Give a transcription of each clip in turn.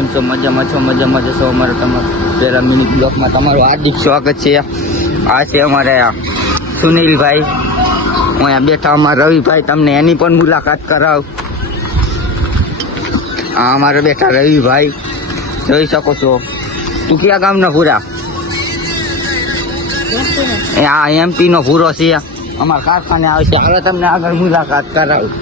કેમ છો? મજામાં છો? મજામાં જશો? અમારે તમારું પહેલા મિનિટ બ્લોકમાં તમારું હાર્દિક સ્વાગત છે. આ છે અમારે સુનિલભાઈ, અહીંયા બેઠા અમારા રવિભાઈ, તમને એની પણ મુલાકાત કરાવ. આ અમારે બેઠા રવિભાઈ, જોઈ શકો છો. તું કયા ગામનો પૂરા? આ એમપી નો પૂરો છે, અમારા કારખાને આવશે. હવે તમને આગળ મુલાકાત કરાવું.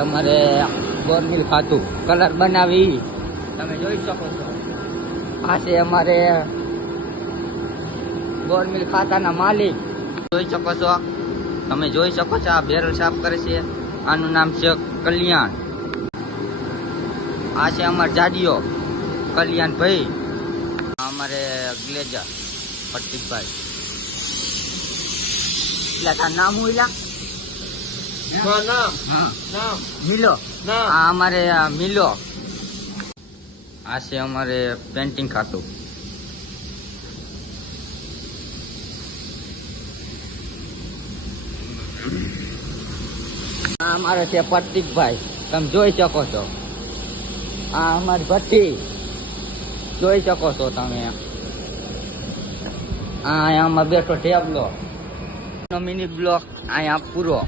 અમારે બોરમિલ ખાતું કલર બનાવી તમે જોઈ શકો છો. આ છે અમારે બોરમિલ ખાતાના માલિક, જોઈ શકો છો. તમે જોઈ શકો છો આ બેરલ સાફ કરે છે. આનું નામ છે કલ્યાણ. આ છે અમારે જાડીઓ કલ્યાણભાઈ. અમારે ગ્લેજર પ્રતિકભાઈ. એટલે તાર નામ હું ઇલા મિલો. આ અમારે મિલો. આ છે અમારે પેન્ટિંગ ખાતું. આ અમારે છે પ્રતિકભાઈ, તમે જોઈ શકો છો. આ અમારી ભઠ્ઠી જોઈ શકો છો તમે. આ આમાં બેઠો ટેબલો. મિની બ્લોક અહીંયા પૂરો.